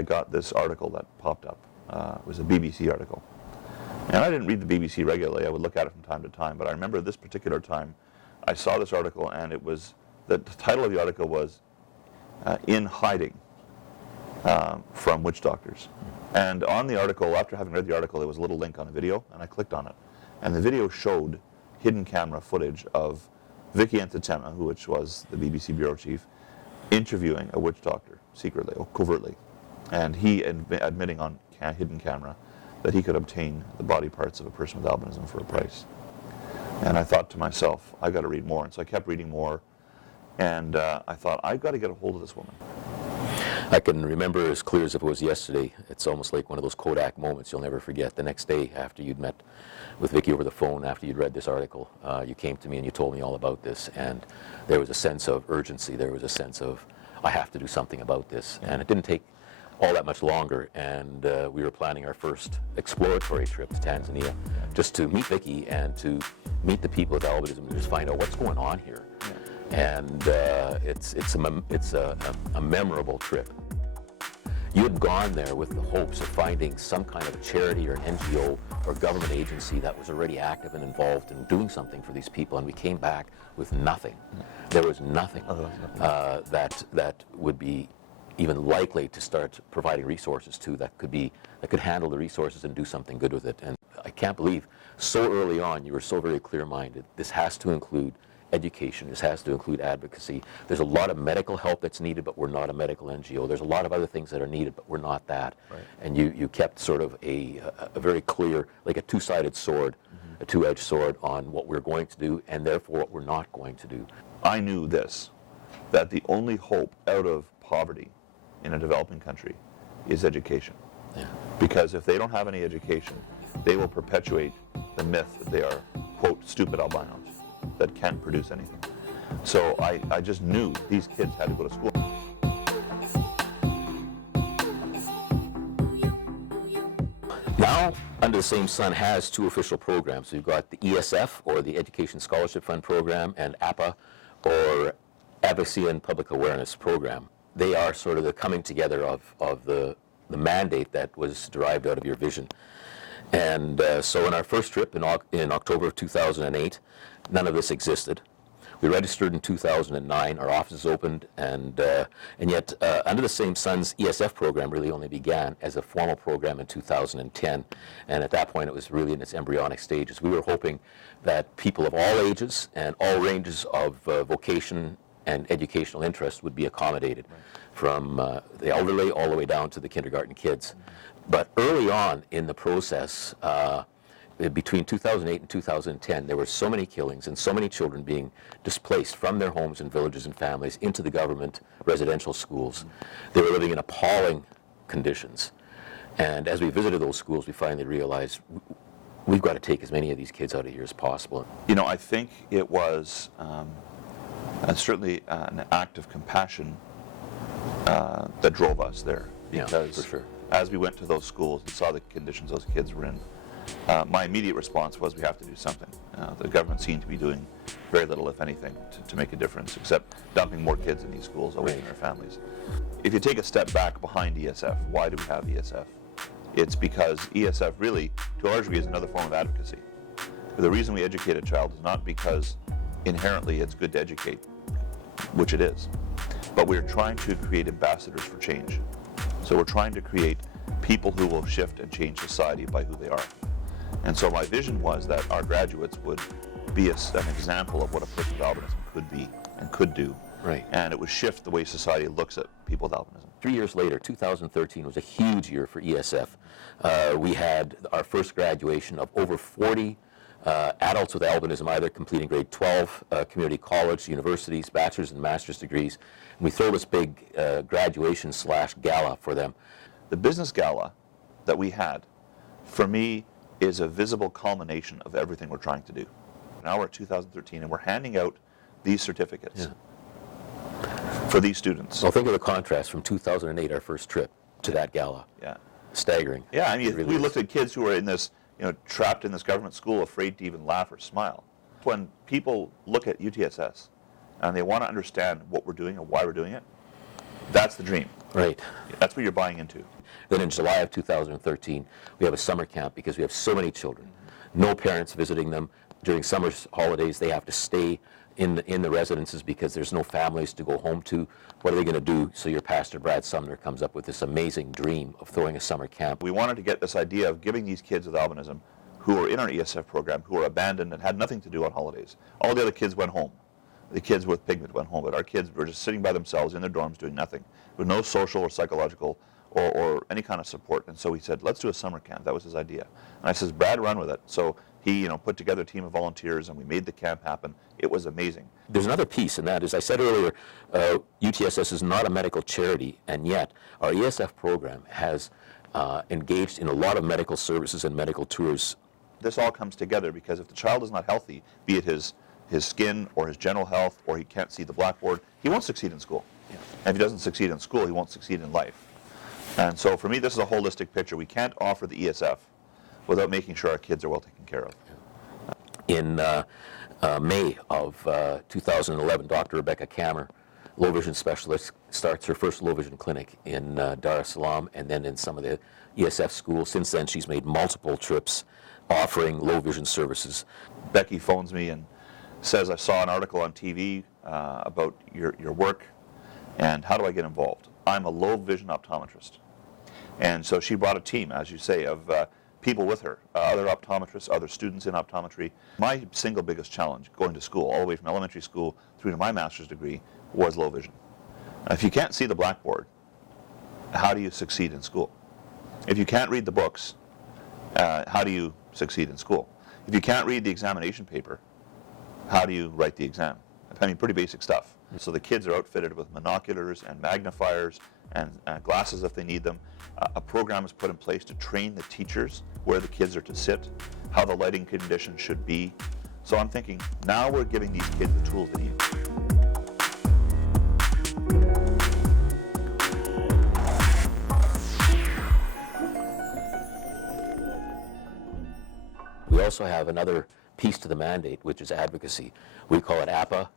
I got this article that popped up. It was a BBC article. And I didn't read the BBC regularly. I would look at it from time to time. But I remember this particular time, I saw this article, and it was, the title of the article was In Hiding from Witch Doctors. And on the article, after having read the article, there was a little link on a video, and I clicked on it. And the video showed hidden camera footage of Vicky Ntetema, which was the BBC bureau chief, interviewing a witch doctor secretly, or covertly. And he admitting on hidden camera that he could obtain the body parts of a person with albinism for a price. And I thought to myself, I've got to read more. And so I kept reading more. And I thought, I've got to get a hold of this woman. I can remember as clear as if it was yesterday. It's almost like one of those Kodak moments you'll never forget. The next day, after you'd met with Vicky over the phone, after you'd read this article, you came to me and you told me all about this. And there was a sense of urgency. There was a sense of, I have to do something about this. And it didn't take all that much longer, and we were planning our first exploratory trip to Tanzania, just to meet Vicky and to meet the people with albinism and just find out what's going on here. And it's a memorable trip. You had gone there with the hopes of finding some kind of charity or an NGO or government agency that was already active and involved in doing something for these people, and we came back with nothing. There was nothing that would be even likely to start providing resources to that could handle the resources and do something good with it. And I can't believe so early on you were so very clear-minded. This has to include education. This has to include advocacy. There's a lot of medical help that's needed, but we're not a medical NGO. There's a lot of other things that are needed, but we're not that. Right. And you kept sort of a very clear, like a two-sided sword, a two-edged sword on what we're going to do and therefore what we're not going to do. I knew this, that the only hope out of poverty in a developing country is education. Yeah. Because if they don't have any education, they will perpetuate the myth that they are, quote, stupid albinos that can't produce anything. So I just knew these kids had to go to school. Now, Under the Same Sun has two official programs. We've got the ESF, or the Education Scholarship Fund program, and APA, or Advocacy and Public Awareness program. They are sort of the coming together of the mandate that was derived out of your vision. And so in our first trip in October of 2008, none of this existed. We registered in 2009, our offices opened, and yet Under the Same Sun's ESF program really only began as a formal program in 2010. And at that point it was really in its embryonic stages. We were hoping that people of all ages and all ranges of vocation and educational interest would be accommodated, from the elderly all the way down to the kindergarten kids. But early on in the process, between 2008 and 2010, there were so many killings and so many children being displaced from their homes and villages and families into the government residential schools. They were living in appalling conditions. And as we visited those schools, we finally realized we've got to take as many of these kids out of here as possible. You know, I think it was certainly an act of compassion that drove us there. Because yeah, for sure. As we went to those schools and saw the conditions those kids were in, my immediate response was we have to do something. The government seemed to be doing very little, if anything, to make a difference, except dumping more kids in these schools away from their families. If you take a step back behind ESF, why do we have ESF? It's because ESF really, to a large degree, is another form of advocacy. The reason we educate a child is not because inherently it's good to educate, which it is, but we're trying to create ambassadors for change. So we're trying to create people who will shift and change society by who they are. And so my vision was that our graduates would be an example of what a person with albinism could be and could do. Right. And it would shift the way society looks at people with albinism. 3 years later, 2013 was a huge year for ESF. We had our first graduation of over 40 adults with albinism, either completing grade 12, community college, universities, bachelor's and master's degrees. And we throw this big graduation/gala for them. The business gala that we had, for me, is a visible culmination of everything we're trying to do. Now we're at 2013 and we're handing out these certificates for these students. Well, think of the contrast from 2008, our first trip, to that gala. Yeah. Staggering. Yeah, I mean, we looked at kids who were in this, trapped in this government school, afraid to even laugh or smile. When people look at UTSS and they want to understand what we're doing and why we're doing it, that's the dream. Right. That's what you're buying into. Then in July of 2013, we have a summer camp because we have so many children. No parents visiting them. During summer holidays, they have to stay in the residences because there's no families to go home to. What are they going to do? So your pastor, Brad Sumner, comes up with this amazing dream of throwing a summer camp. We wanted to get this idea of giving these kids with albinism who were in our ESF program, who were abandoned and had nothing to do on holidays. All the other kids went home. The kids with pigment went home, but our kids were just sitting by themselves in their dorms doing nothing, with no social or psychological or any kind of support. And so he said, let's do a summer camp. That was his idea. And I says, Brad, run with it. So he, put together a team of volunteers, and we made the camp happen. It was amazing. There's another piece, and that is, I said earlier, UTSS is not a medical charity, and yet our ESF program has engaged in a lot of medical services and medical tours. This all comes together because if the child is not healthy, be it his skin or his general health, or he can't see the blackboard, he won't succeed in school. Yeah. And if he doesn't succeed in school, he won't succeed in life. And so for me, this is a holistic picture. We can't offer the ESF without making sure our kids are well taken care of. In May of 2011, Dr. Rebecca Kammer, low vision specialist, starts her first low vision clinic in Dar es Salaam and then in some of the ESF schools. Since then, she's made multiple trips offering low vision services. Becky phones me and says, I saw an article on TV about your work, and how do I get involved? I'm a low vision optometrist. And so she brought a team, as you say, of people with her, other optometrists, other students in optometry. My single biggest challenge going to school, all the way from elementary school through to my master's degree, was low vision. If you can't see the blackboard, how do you succeed in school? If you can't read the books, how do you succeed in school? If you can't read the examination paper, how do you write the exam? I mean, pretty basic stuff. So the kids are outfitted with monoculars and magnifiers and glasses if they need them. A program is put in place to train the teachers where the kids are to sit, how the lighting conditions should be. So I'm thinking, now we're giving these kids the tools they need. We also have another piece to the mandate, which is advocacy. We call it APA,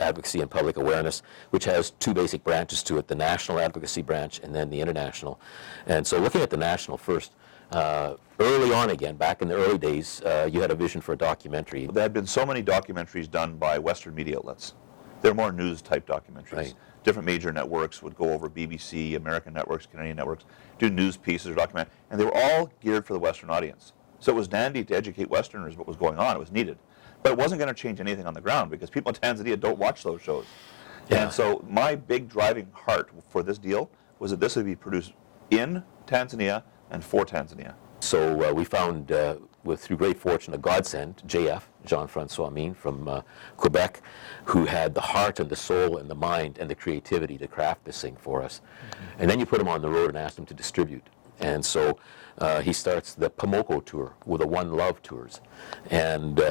Advocacy and Public Awareness, which has two basic branches to it, the national advocacy branch and then the international. And so looking at the national first, early on again, back in the early days, you had a vision for a documentary. There had been so many documentaries done by Western media outlets. They're more news-type documentaries. Right. Different major networks would go over BBC, American networks, Canadian networks, do news pieces or document, and they were all geared for the Western audience. So it was dandy to educate Westerners what was going on. It was needed. But it wasn't going to change anything on the ground because people in Tanzania don't watch those shows. Yeah. And so my big driving heart for this deal was that this would be produced in Tanzania and for Tanzania. So we found, through great fortune, a godsend, JF, Jean-Francois Mine from Quebec, who had the heart and the soul and the mind and the creativity to craft this thing for us. Mm-hmm. And then you put him on the road and asked him to distribute. And so he starts the Pamoko tour with the One Love tours. And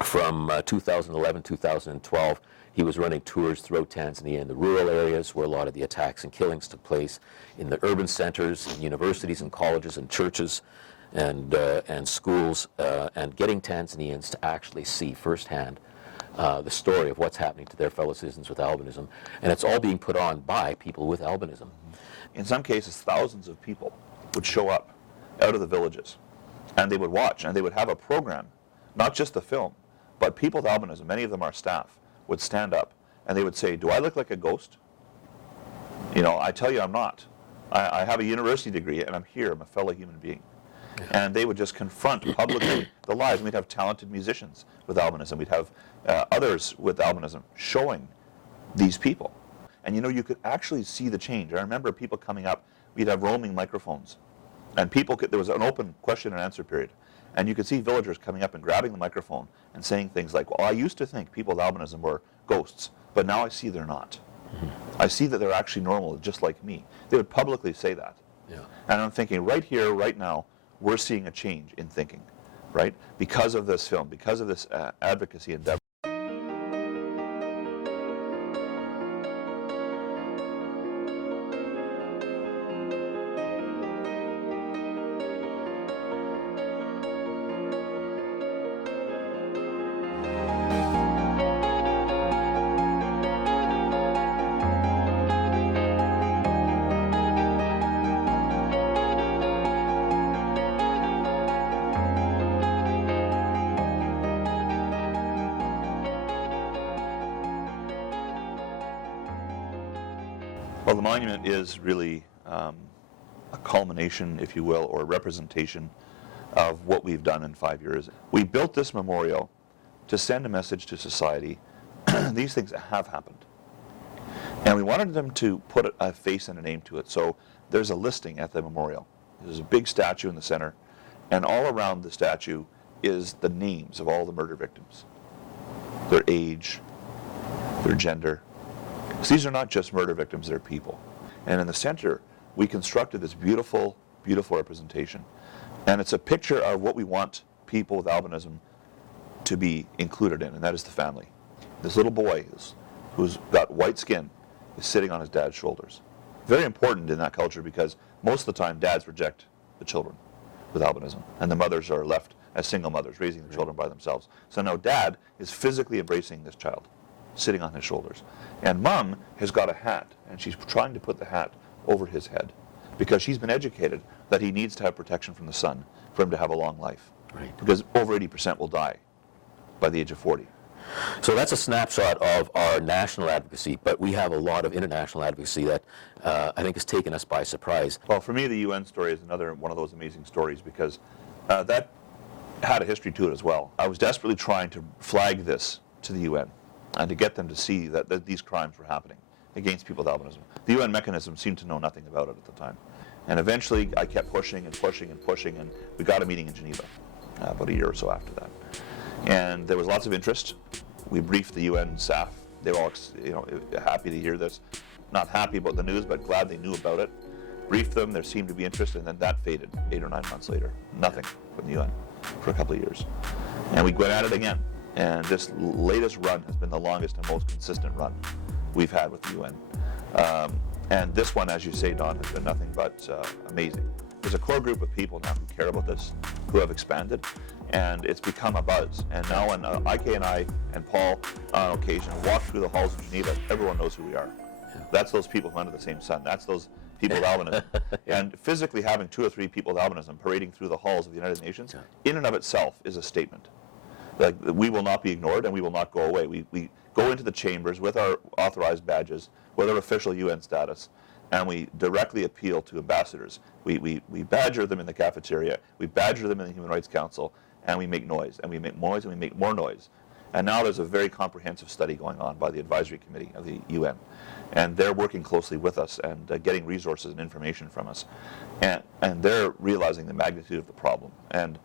from 2011, 2012, he was running tours throughout Tanzania in the rural areas where a lot of the attacks and killings took place, in the urban centers, in universities and colleges and churches and schools, and getting Tanzanians to actually see firsthand the story of what's happening to their fellow citizens with albinism. And it's all being put on by people with albinism. In some cases, thousands of people would show up out of the villages, and they would watch, and they would have a program, not just the film, but people with albinism, many of them are staff, would stand up, and they would say, do I look like a ghost? I tell you I'm not. I have a university degree, and I'm here. I'm a fellow human being. Yeah. And they would just confront publicly the lies. We'd have talented musicians with albinism. We'd have others with albinism showing these people. And you could actually see the change. I remember people coming up, we'd have roaming microphones. And there was an open question and answer period. And you could see villagers coming up and grabbing the microphone and saying things like, well, I used to think people with albinism were ghosts, but now I see they're not. Mm-hmm. I see that they're actually normal, just like me. They would publicly say that. Yeah. And I'm thinking, right here, right now, we're seeing a change in thinking, right? Because of this film, because of this advocacy endeavor. Well, the monument is really a culmination, if you will, or a representation of what we've done in 5 years. We built this memorial to send a message to society. These things have happened. And we wanted them to put a face and a name to it. So there's a listing at the memorial. There's a big statue in the center, and all around the statue is the names of all the murder victims, their age, their gender. So these are not just murder victims, they're people. And in the center, we constructed this beautiful, beautiful representation. And it's a picture of what we want people with albinism to be included in, and that is the family. This little boy who's got white skin is sitting on his dad's shoulders. Very important in that culture because most of the time dads reject the children with albinism, and the mothers are left as single mothers raising the children by themselves. So now dad is physically embracing this child, sitting on his shoulders. And mom has got a hat, and she's trying to put the hat over his head because she's been educated that he needs to have protection from the sun for him to have a long life. Right. Because over 80% will die by the age of 40. So that's a snapshot of our national advocacy, but we have a lot of international advocacy that I think has taken us by surprise. Well, for me, the UN story is another one of those amazing stories because that had a history to it as well. I was desperately trying to flag this to the UN and to get them to see that these crimes were happening against people with albinism. The UN mechanism seemed to know nothing about it at the time. And eventually, I kept pushing and pushing and pushing, and we got a meeting in Geneva about a year or so after that. And there was lots of interest. We briefed the UN staff. They were all, happy to hear this. Not happy about the news, but glad they knew about it. Briefed them. There seemed to be interest, and then that faded 8 or 9 months later. Nothing from the UN for a couple of years. And we went at it again. And this latest run has been the longest and most consistent run we've had with the UN. And this one, as you say, Don, has been nothing but amazing. There's a core group of people now who care about this, who have expanded, and it's become a buzz. And now when IK and I and Paul on occasion walk through the halls of Geneva, everyone knows who we are. That's those people who under the same sun. That's those people with albinism. And physically having 2 or 3 people with albinism parading through the halls of the United Nations, in and of itself is a statement. Like, we will not be ignored and we will not go away. We go into the chambers with our authorized badges, with our official UN status, and we directly appeal to ambassadors. We badger them in the cafeteria, we badger them in the Human Rights Council, and we make noise, and we make noise, and we make more noise. And now there's a very comprehensive study going on by the Advisory Committee of the UN. And they're working closely with us and getting resources and information from us. And they're realizing the magnitude of the problem. And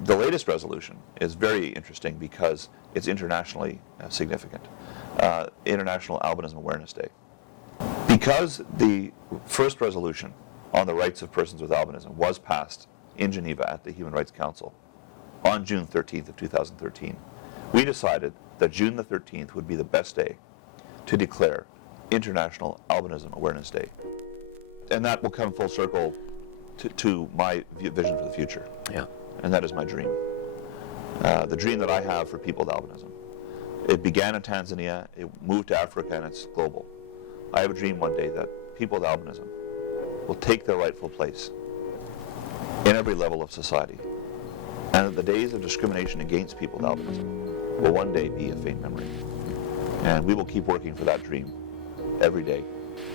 the latest resolution is very interesting because it's internationally significant. International Albinism Awareness Day. Because the first resolution on the rights of persons with albinism was passed in Geneva at the Human Rights Council on June 13th of 2013, we decided that June the 13th would be the best day to declare International Albinism Awareness Day. And that will come full circle to my vision for the future. Yeah. And that is my dream. The dream that I have for people with albinism. It began in Tanzania, it moved to Africa, and it's global. I have a dream one day that people with albinism will take their rightful place in every level of society, and that the days of discrimination against people with albinism will one day be a faint memory. And we will keep working for that dream every day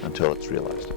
until it's realized.